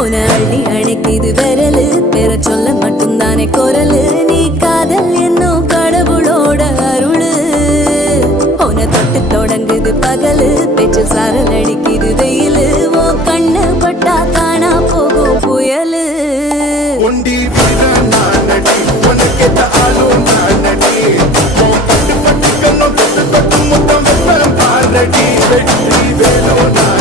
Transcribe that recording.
உன அள்ளி அணைக்குது விரலு பெற சொல்ல மட்டும்தானே குரலு நீ காதல் என்னும் கடவுளோட அருளு உன தொட்டு தொடங்குது பகலு பேச்சு சாரல் அடிக்குது வெயிலு ஓ கண்ணு பட்டா காணா போகும் புயலு ஒண்டி வீரன் நானடி உனக்கேத்த ஆளும் நானடி பட்டு பட்டு கண்ணம் தொட்டு தொட்டு முத்தம் வெப்பம் பாரடி வெற்றி வேலோ நான்